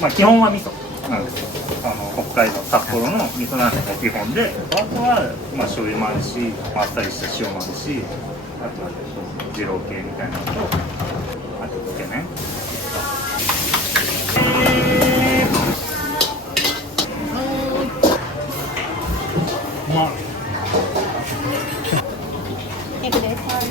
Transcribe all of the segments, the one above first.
まあ基本は味噌なんですよ。北海道札幌の味噌ラーメンが基本で、あとはまあ醤油もあるし、あっさりした塩もあるし、あとは二郎系みたいなのと、あとつけ麺。うまっ。見てください。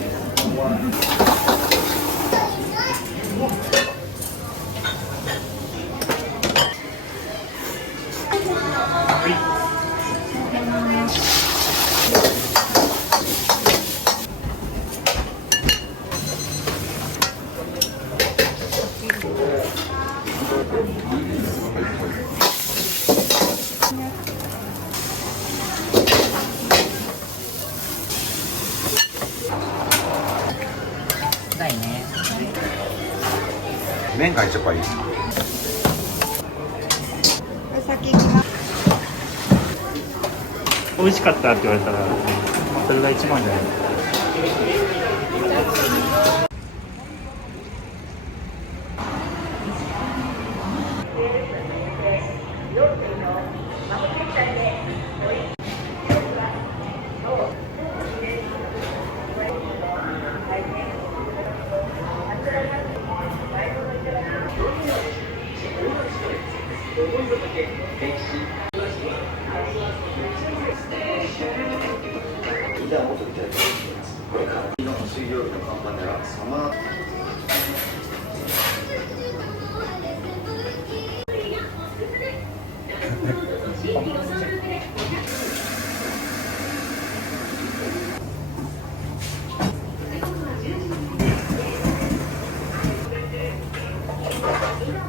だいね。麺が一番いいです。先行きます。美味しかったって言われたら、それが一番じゃない。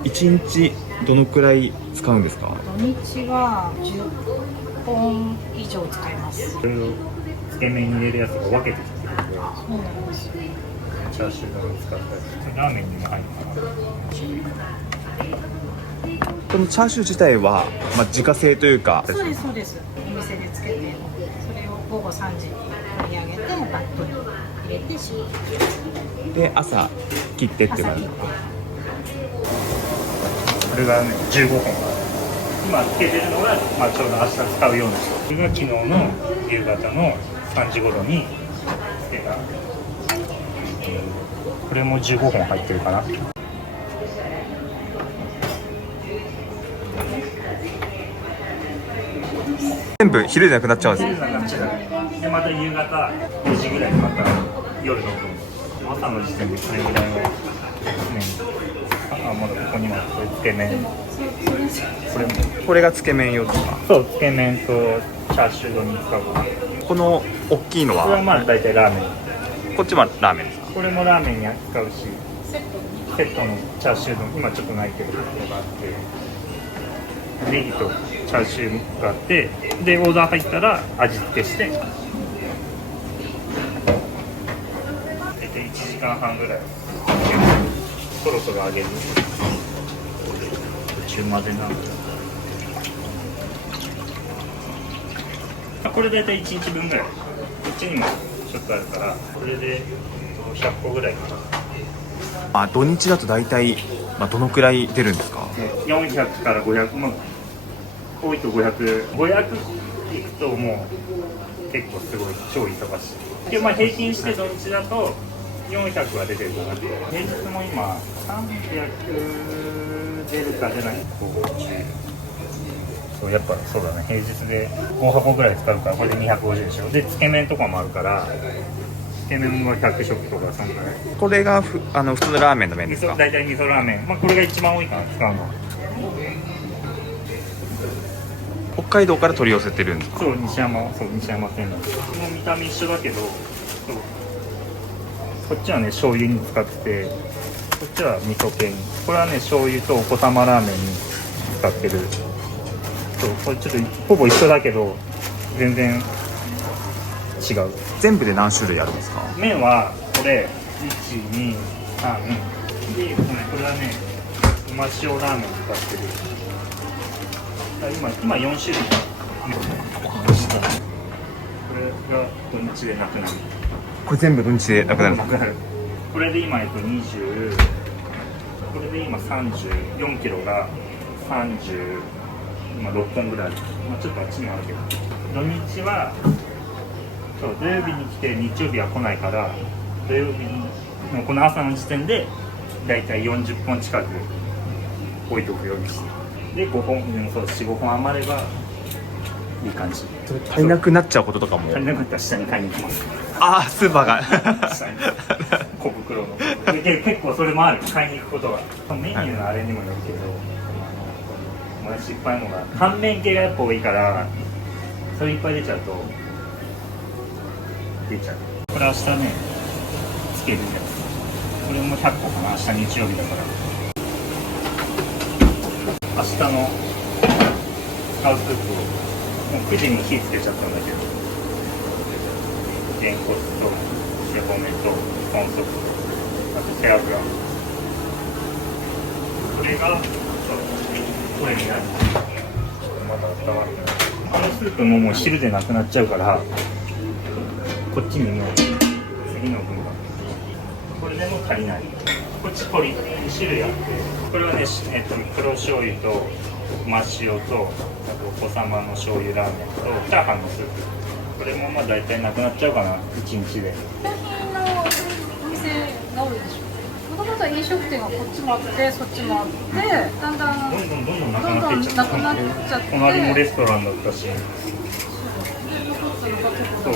一日どのくらい使うんですか？土日は10本以上使います。それをつけ麺に入れるやつが分けてきてるんで、そうなんですよ。チャーシューとか使ったり、ラーメンにも入るかな。このチャーシュー自体は、まあ、自家製というか。そうですそうです。お店でつけて、それを午後3時に取り上げて、バットに入れてしまう。で朝切ってっていう感じ。これがね、15本。今つけてるのが、まあ、ちょうど明日使うような人。これが昨日の夕方の3時頃につけた。これも15本入ってるかな。全部昼でなくなっちゃうんです昼なくなっちゃう。でまた夕方4時ぐらいにまた夜の分。朝の時点でこれぐらいのね。あ、まだここにもこれつけ麺。これも。これがつけ麺用ですか？そう、つけ麺とチャーシュー丼に使うかな。この大きいのこれははまあ大体ラーメン。こっちはラーメンですか？これもラーメンに使うし、セットのチャーシュー丼、今ちょっとないけどのがあって、ネギとチャーシューがあって、でオーダー入ったら味付けして、大体1時間半ぐらいそろそろ揚げる。途中までな。これ大体1日分ぐらい。こっちにもちょっとあるから、これで100個ぐらいかな。あ、土日だと大体、まあ、どのくらい出るんですか？400から500、まあ、多いと500、500いくともう結構すごい超忙しい。で、まあ平均して土日だと400は出てるかな。平日も今300出るか出ない。そう、やっぱそうだね。平日で5箱ぐらい使うからこれで250でしょ。で、つけ麺とかもあるから。つけ麺は100食とかそんなね。これが普通のラーメンの麺ですか？大体味噌ラーメン。まあこれが一番多いかな、使うのは。北海道から取り寄せてるんですか？そう、西山線なんです。もう見た目一緒だけど、そうこっちはね醤油に使ってて、こっちは味噌系に。これはね醤油とお子様ラーメンに使ってる。そう、これちょっとほぼ一緒だけど全然違う。全部で何種類あるんですか？麺はこれ1、2、3で、これはねうま塩ラーメン使ってる。今4種類。これが土日でなくなる。これ全部土日でなくなるんですか？これで今20、これで今34キロが30、今6本ぐらいある、まあ、ちょっとあっちにもあるけど、土日はそう土曜日に来て日曜日は来ないから、土曜日のこの朝の時点でだいたい40本近く置いとくようにして、で5本、そう4、5本余ればいい感じ。それ足りなくなっちゃうこととかも。足りなかったら下に買いに行きます。ああ、スーパーが下に小袋ので結構それもある、買いに行くことが。メニューのあれにもよるけど、もやしいっぱいのが乾麺系がやっぱ多いから、それいっぱい出ちゃうと出ちゃう。これ明日ねつけるんだよ。これも100個かな、明日日曜日だから。明日の使うスープをもう9時に火つけちゃったんだけど、げんこつと背骨と豚足、あと背脂、これがこれになる。まだ温まる。あのスープももう汁でなくなっちゃうから、こっちにもう次の分がこれでも足りない。こっちこれ2種類あって、これはね、黒醤油と真塩と、あとお子様の醤油ラーメンとチャーハンのスープ、これもまあ大体なくなっちゃうかな、1日で。食品のお店が多いでしょ。もともとは飲食店がこっちもあってそっちもあって、だんだんどんどんなくなっていっちゃった。どんどんなくなっちゃって、隣もレストランだったし、そう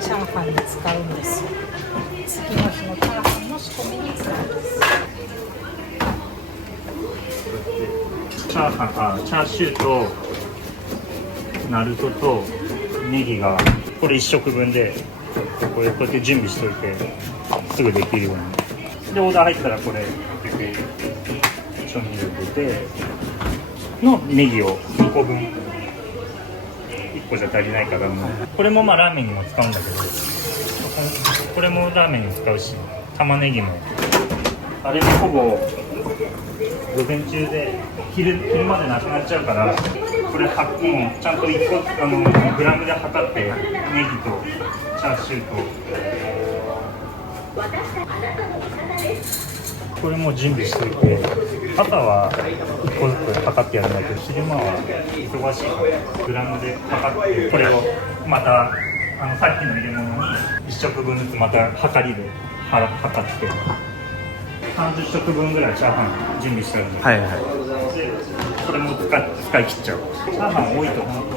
チャーハンに使うんですよ。次の日のチャーハンの仕込みに使うんです。チャーシューとナルトとネギがこれ1食分で、こうやって準備しといてすぐできるように。でオーダー入ったらこれ調味料入れてのネギを2個分、1個じゃ足りないから、これもまあラーメンにも使うんだけど、これもラーメンに使うし、玉ねぎもあれもほぼ午前中で昼までなくなっちゃうから、これもちゃんと1個グラムで測って、ネギとチャーシューとこれも準備しておいて、朝は1個ずつ測ってやるんだけど、昼間は忙しいからグラムで測って、これをまたさっきの入れ物に1食分ずつまた測りで測って30食分ぐらいチャーハン準備してあるんで、はいはい。でこれも使い切っちゃう。チャーハン多いと本当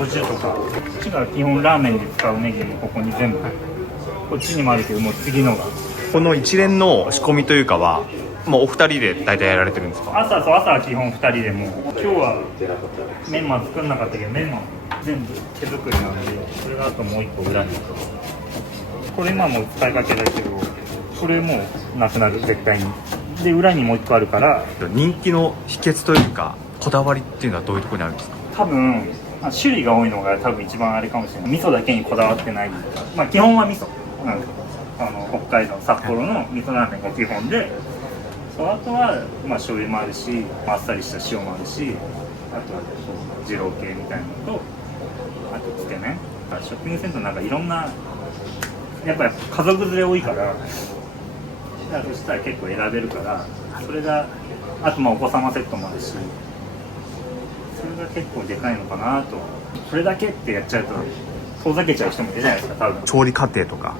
50とか、こっちが基本ラーメンで使うネギもここに全部、こっちにもあるけど、もう次のがこの一連の仕込みというかはもうお二人で大体やられてるんですか？朝は基本2人で、もう今日はメンマ作んなかったけど、メンマ全部手作りなんで、これがあともう1個裏に、これ今もう使いかけだけど、これもうなくなる絶対に。で裏にもう1個あるから。人気の秘訣というかこだわりっていうのはどういうところにあるんですか？多分種類が多いのが多分一番あれかもしれない。味噌だけにこだわってない。まあ基本は味噌なんですけど、北海道札幌の味噌ラーメンが基本で、あとはまあ醤油もあるし、あっさりした塩もあるし、あとは二郎系みたいなのと、あとつけ麺。ショッピングセンターなんかいろんな、やっぱり家族連れ多いから、そしたら結構選べるから、それが、あとまあお子様セットもあるし、それが結構でかいのかなと。それだけってやっちゃうと遠ざけちゃう人もいるじゃないですか、多分。調理過程とか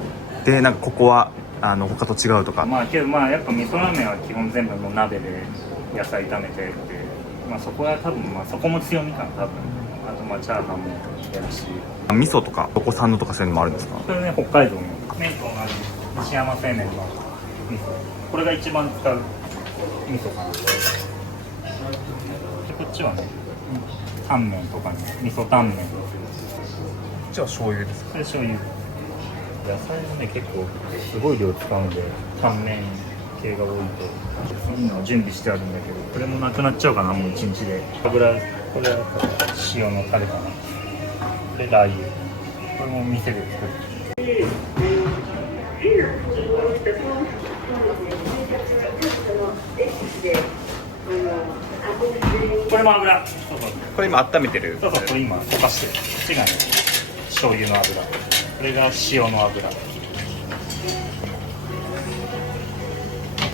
でなんかここは他と違うとか。まあけどまあやっぱ味噌ラーメンは基本全部もう鍋で野菜炒めてって、まあそこは多分まあそこも強みかな、多分。あとまあチャーハンもやるし。味噌とかお子さんのとかそういうのもあるんですか？これね、北海道の麺と同じ西山製麺の味噌、これが一番使う味噌かな。でこっちはね、タンメンとかね、味噌タンメン。こっちは醤油ですか？これ醤油。野菜もね結構すごい量使うんで、タンメン系が多いとそういうのを準備してあるんだけど、これもなくなっちゃうかな、もう1日で。油、これは塩のタレかな。これラー油、これも店で作る。これも油。そうそう、これ今温めてる。そうそう、これ今溶かしてる。こっちがね醤油の油、これが塩の油。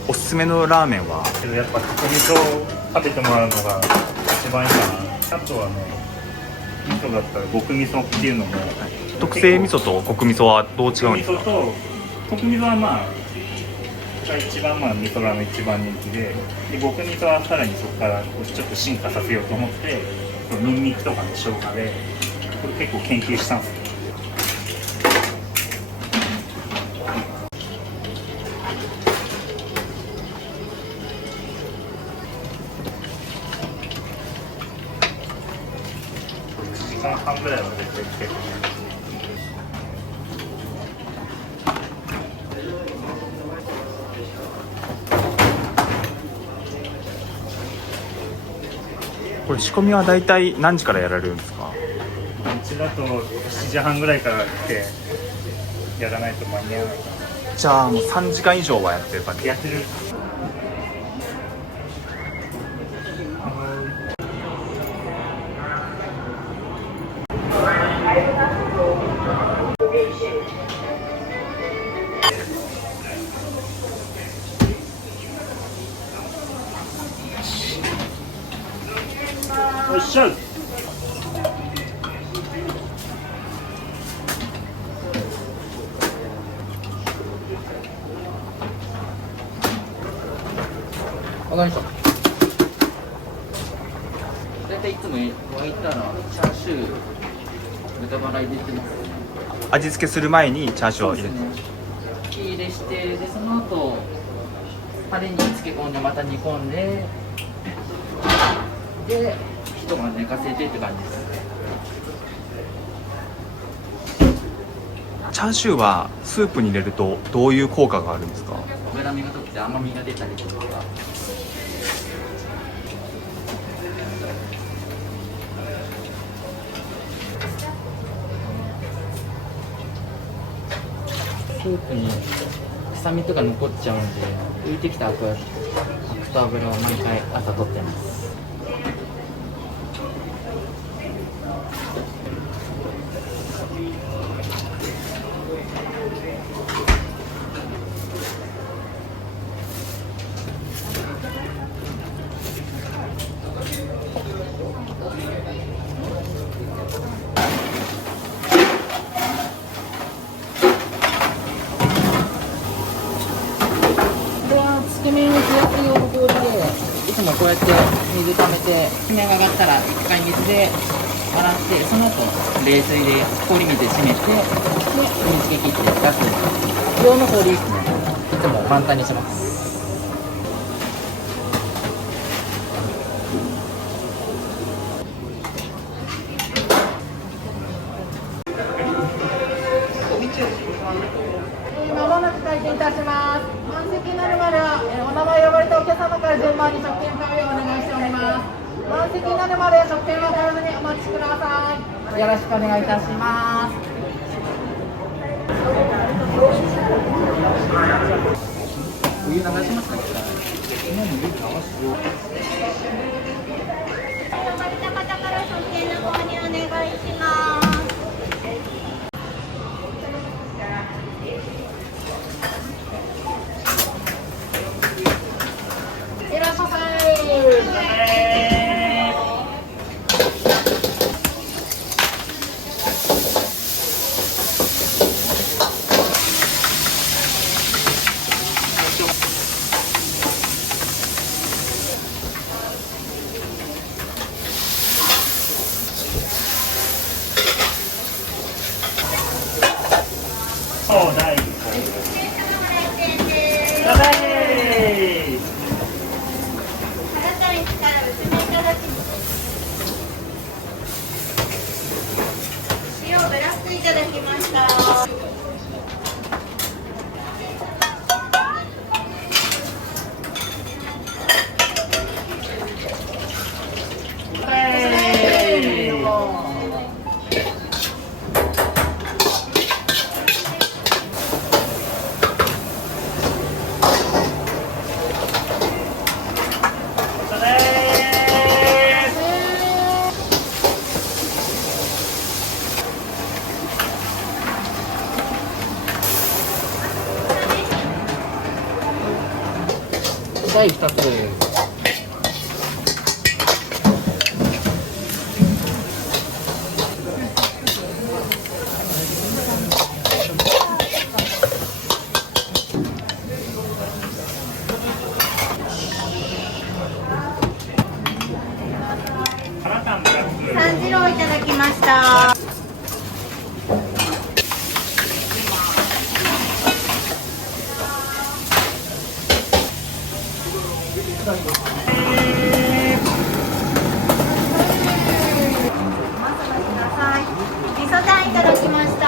おすすめのラーメンは？けどやっぱ特味噌を食べてもらうのが一番いいかな。あとはね、味噌だったら極味噌っていうのも、特製味噌と極味噌はどう違うん極味ですか？噌と特味噌はまあが一番まあ味噌ラーメン一番人気で、極味噌はさらにそこからこうちょっと進化させようと思ってニンニクとかの生姜でこれ結構研究したんですよ。1時間半ぐらいは絶対つけて。これ仕込みはだいたい何時からやられるんですか？うちだと7時半ぐらいから来てやらないと間に合わないかじゃあもう3時間以上はやってる感じ。ら。やってる。よっしゃ。わかりました。大体いつも沸いたらチャーシュー豚バラ入れてます。味付けする前にチャーシューを入れて、火入れして、でその後タレに漬け込んでまた煮込んで、で一晩寝かせてって感じです。チャーシューはスープに入れるとどういう効果があるんですか？脂身が取って甘みが出たりとか。スープに臭みとか残っちゃうんで、浮いてきたアクと油を毎回朝取ってます。つけ麺を冷やす用の氷で、いつもこうやって水溜めて、きめが上がったら一回水で洗って、その後冷水で氷水で締めて、で水気切って出す用の氷ですね。いつも満タンにします。まもなく開店いたします。満席になるまでは、お名前呼ばれたお客様から順番に食券買うようお願いしております。満席になるまで食券は買わずにお待ちください。よろしくお願いいたします。お湯流しますか？呼ばれた方から食券の購入お願いします。いらっしゃい。第2つです。3次郎いただきました。味噌ダいただきました。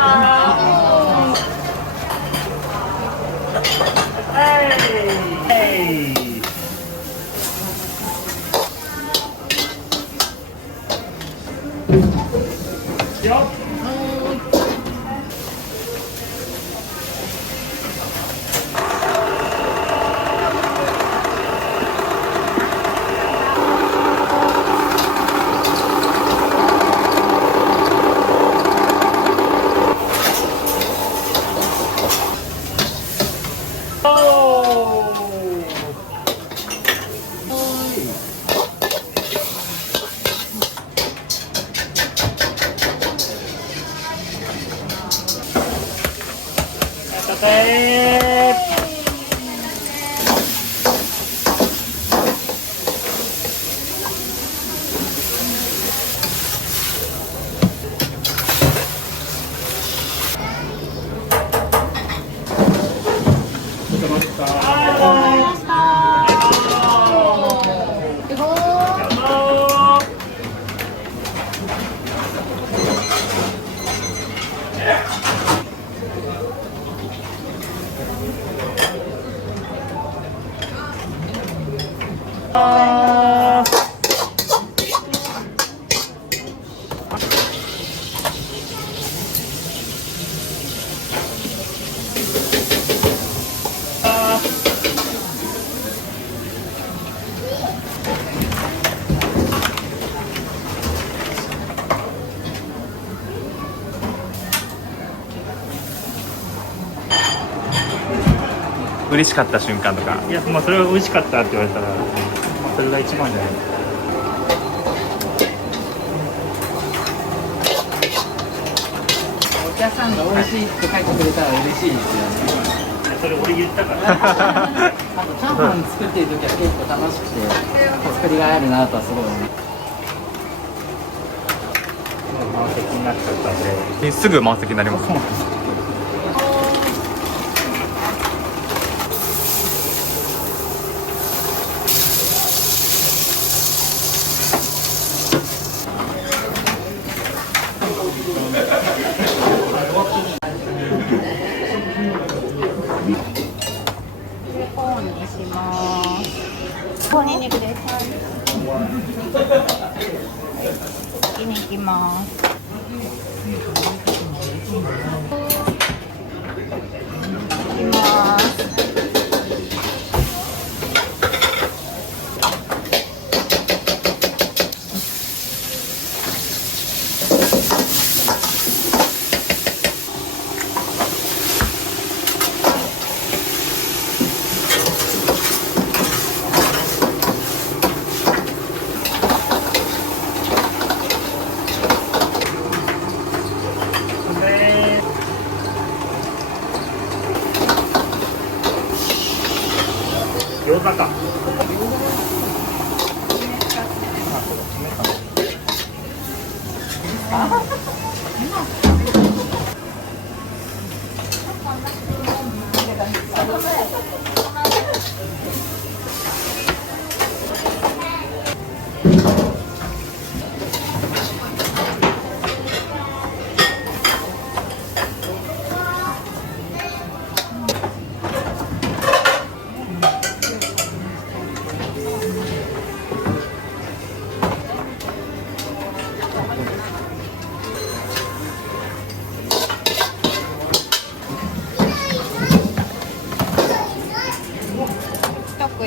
嬉しかった瞬間とか。いや、まあそれは美味しかったって言われたら、まあ、それが一番じゃない。お客さんが美味しいって書いてくれたら嬉しいですよね。それ俺言ったからチャーハン作ってる時は結構楽しくて作りがいあるなとはすごい思います。満席になっちゃったんで。すぐ満席になります。コーンにします。コーンにんにくです。次に行きます。行きます。餃子か。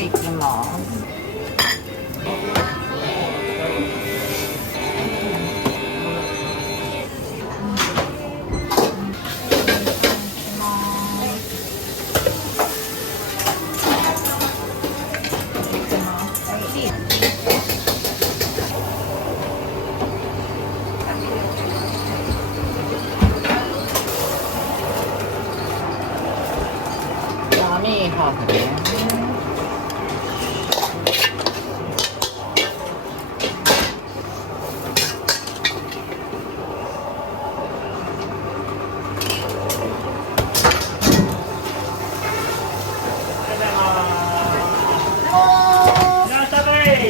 いきます。こ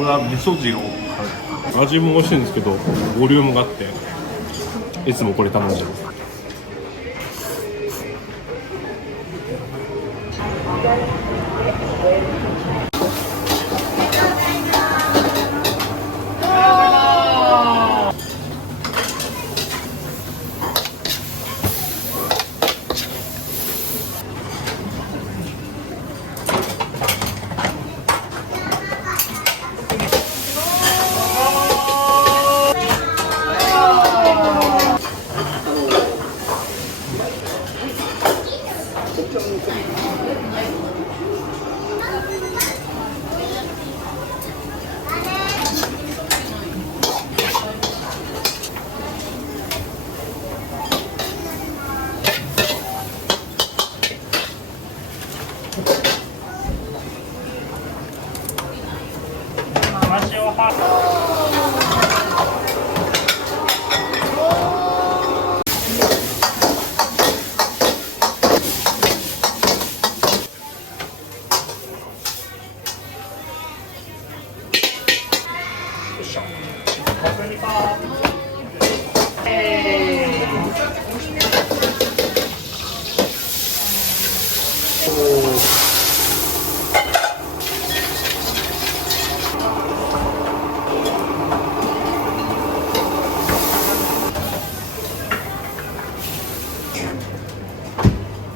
れは味噌汁を味も美味しいんですけどボリュームがあっていつもこれ頼んじゃいます。回しを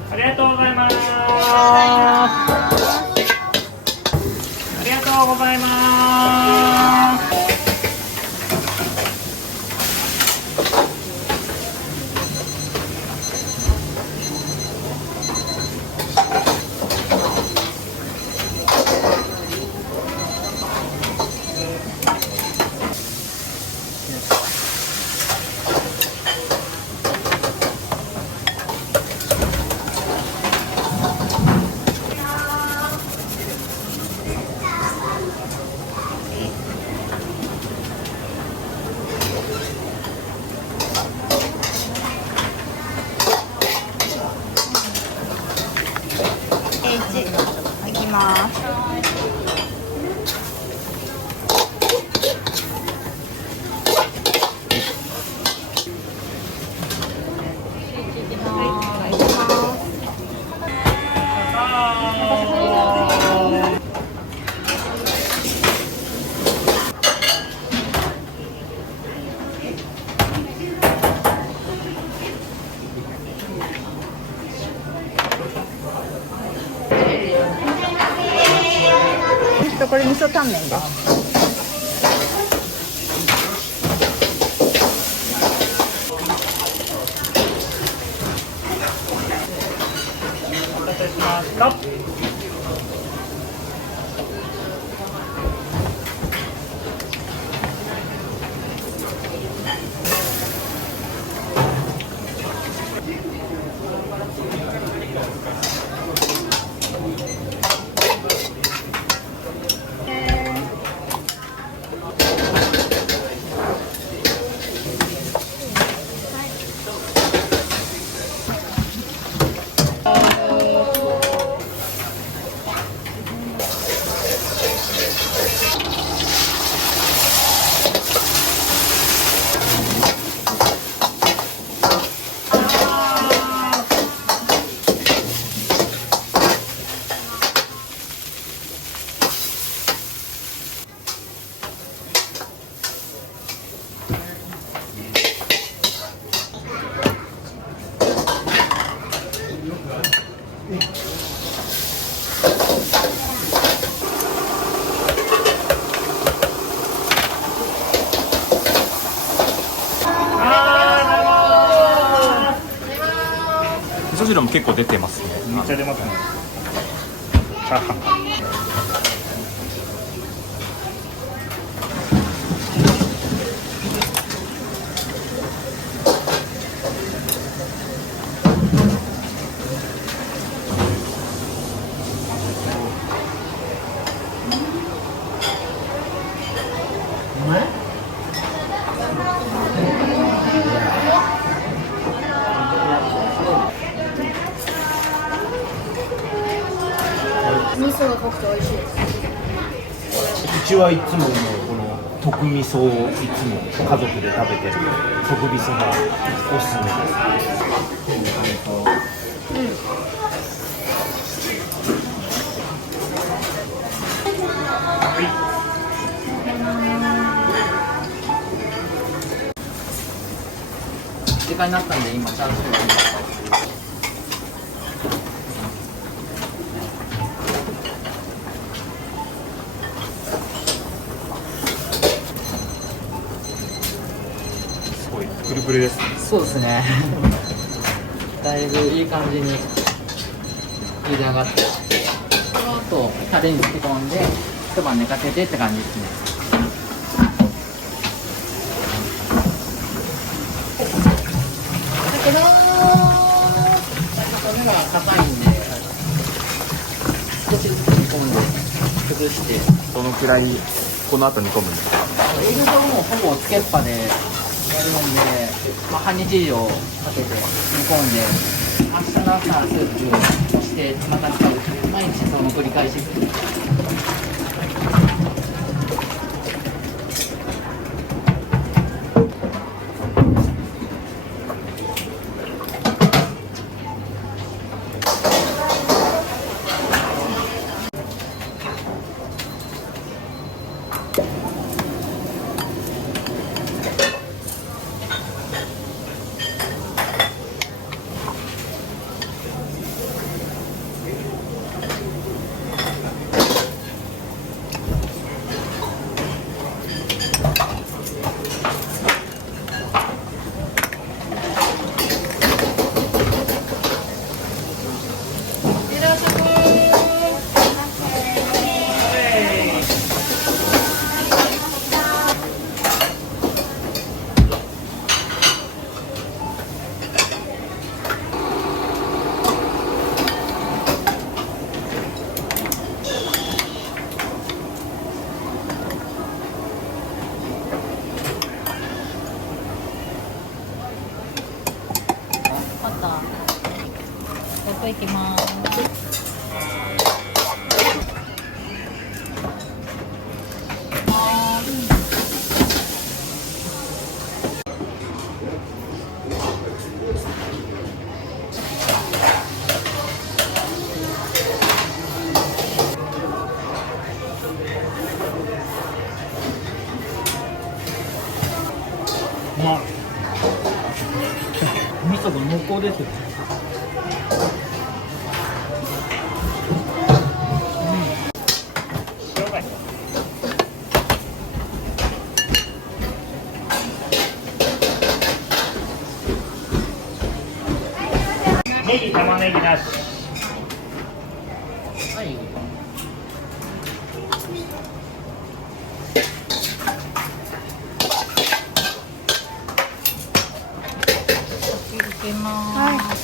ありがとうございます。ありがとうございます。いきます。これ味噌タンメンです。お待たせしました。味噌汁も結構出てますね。めっちゃ出ますね。チャーハン。ちはいつももうこの特味噌をいつも家族で食べてる特味噌がおすすめです。時間になったんで今チャーシューすごいプルプルですね。そうですねだいぶいい感じに茹で上がって、その後タレに漬け込んで一晩寝かせてって感じですね。だけど骨が硬いんで少しずつ煮込んで崩して、どのくらいこの後煮込むんですか？入れるともうほぼつけっぱでやるので、半日以上かけて煮込んで、明日の朝スープしてまた使う、毎日その繰り返し。行きます。味噌が濃厚ですよ。ネギ玉ねぎなし。はい。行きます。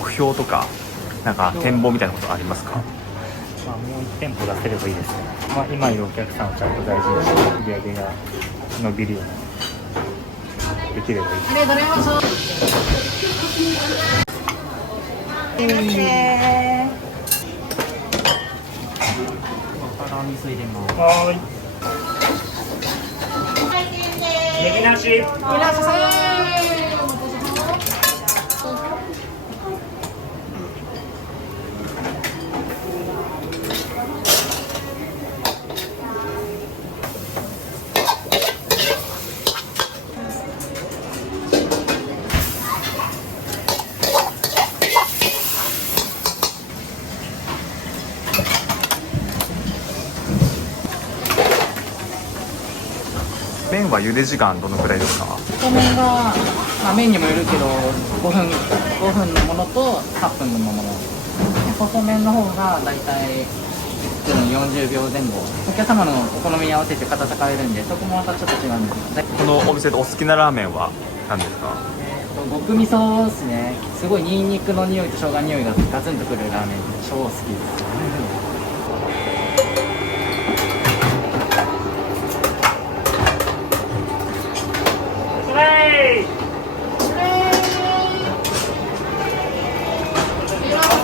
目標とかなんか展望みたいなことありますか？もう1店舗出せればいいですね。今いるお客さんをちゃんと大事にして売り上げが伸びるようにできればいいです。ありがとうございます。辛味噌入れます。はーい。ネギなし。いらっしゃい。麺は茹で時間どのくらいですか？太麺が、麺にもよるけど5分のものと8分のもの、細麺の方がだいたい40秒前後。お客様のお好みに合わせて硬さ変えるんで、そこもまたちょっと違うんですけど、このお店でお好きなラーメンは何ですか？極味噌ですね。すごいニンニクの匂いと生姜の匂いがガツンとくるラーメン、超好きです。はい。いらっしゃい。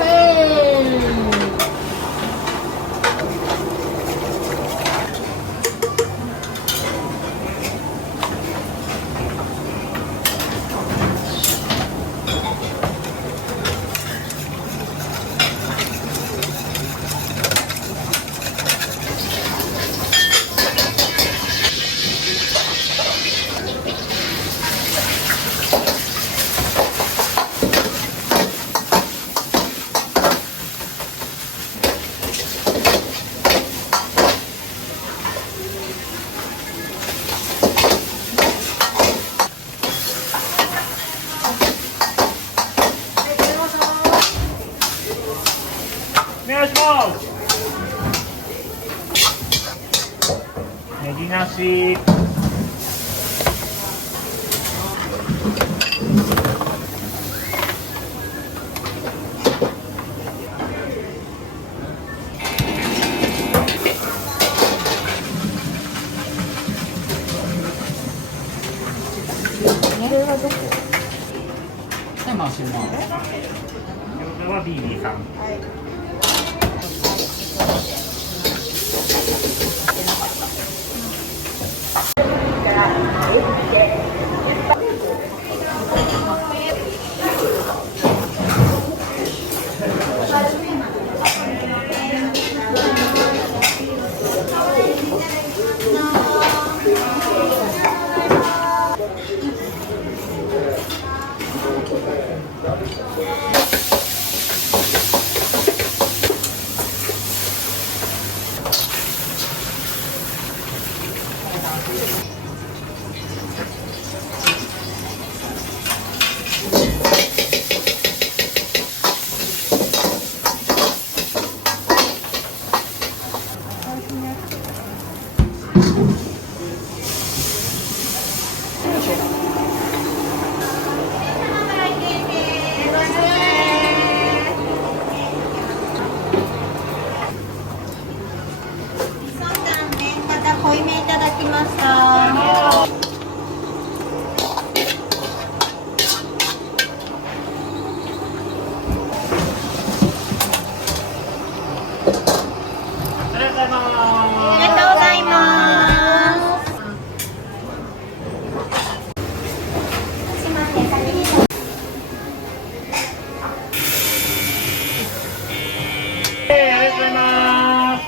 願いします。ネギなし。で回します。餃子は BB さん。濃いめいただきました。ありがとうございます。ありがとうございます。すいません、先に。ありがとうございます。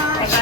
あり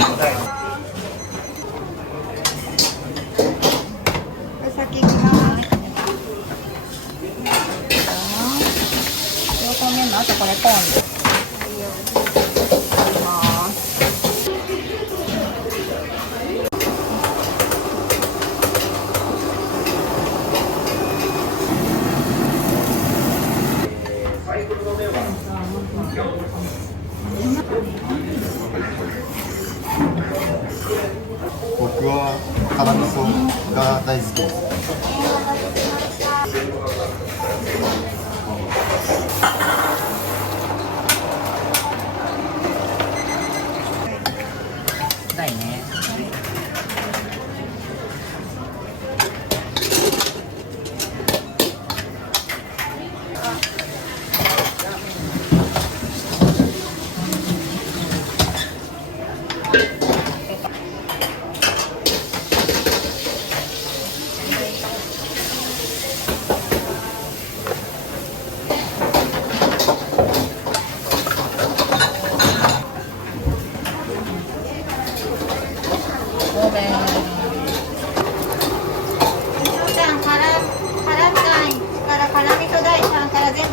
がとうございます。お先行きます。両方目の後これポンです。僕は辛味噌が大好きです。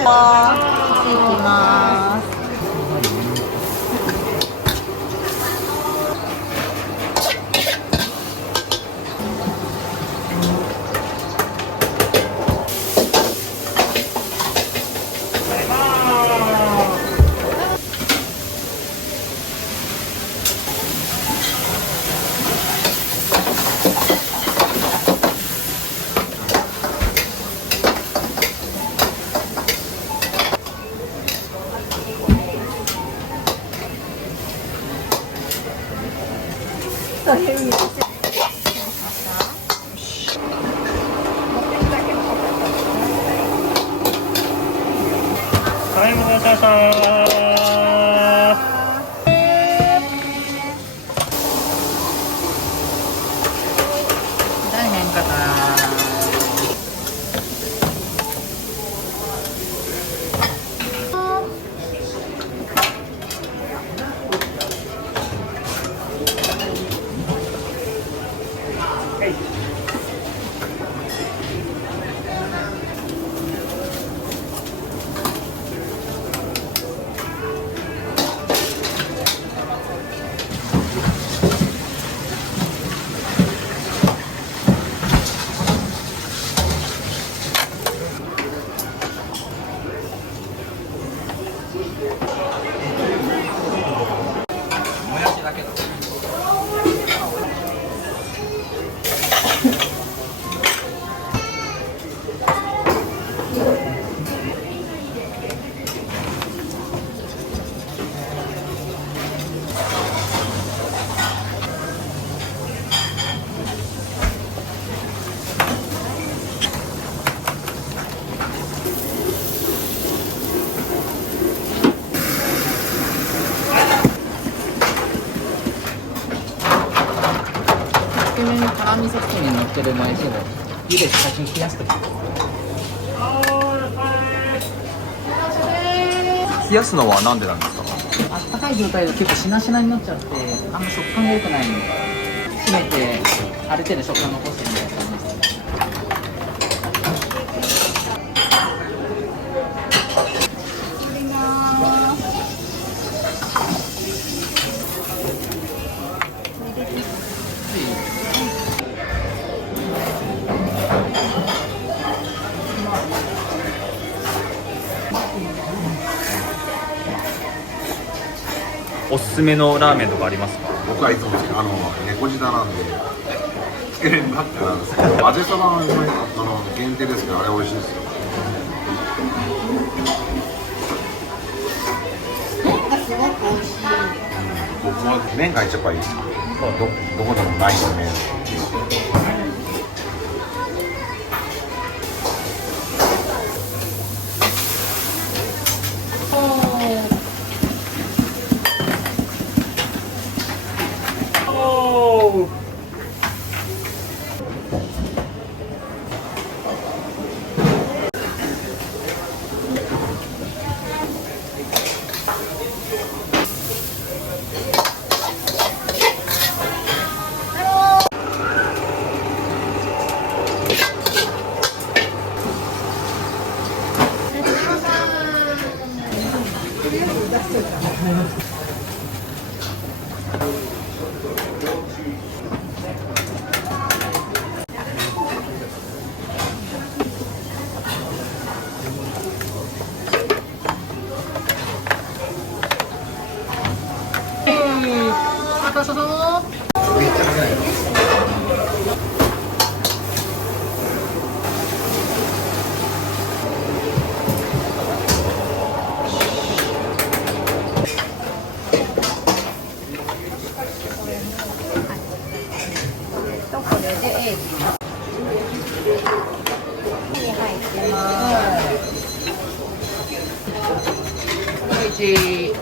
きます。という意味ではい、ごちそうさ大変かな。つけ麺に辛味噌つけ麺乗ってる前けど、茹でて先に冷やすとき。冷やすのはなんでなんですか？あったかい状態で結構しなしなになっちゃって、あんま食感が良くないんで、締めてある程度食感残してみたいな感じです。おすすめのラーメンとかありますか？僕はいつも猫舌なんでつけ麺ばっかなんですけど、味そばは限定ですけど、あれ美味しいですよ。麺がすごく美味しい。僕は麺が一番いいですよ。どこでもない麺。これでエビに入ってます。1、3、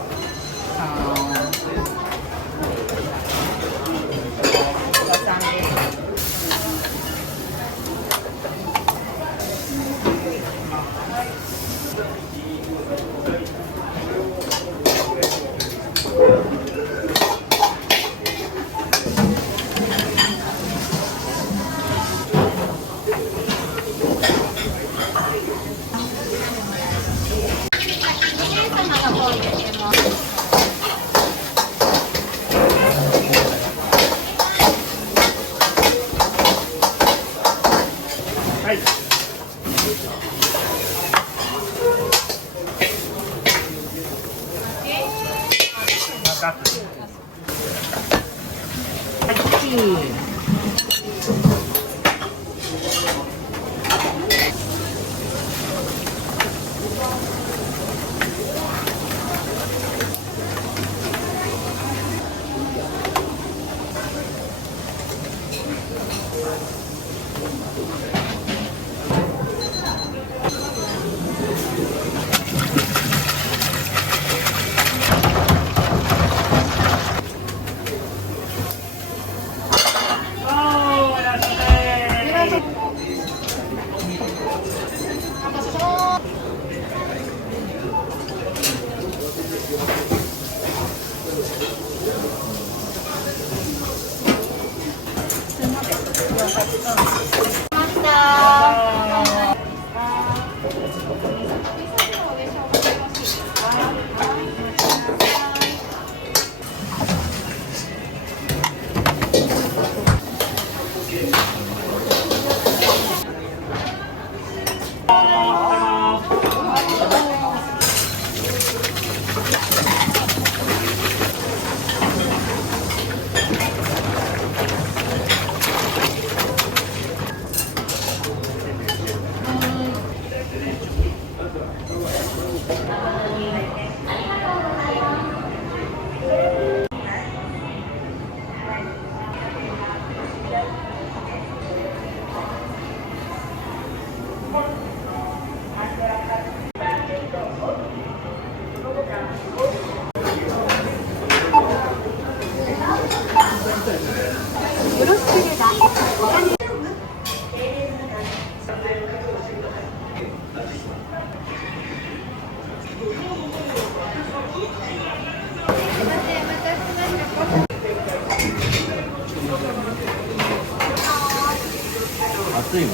熱いわ。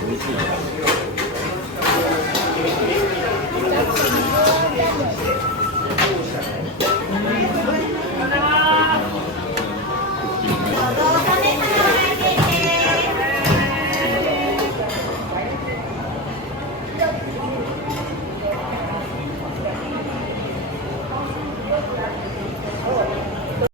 美味しい。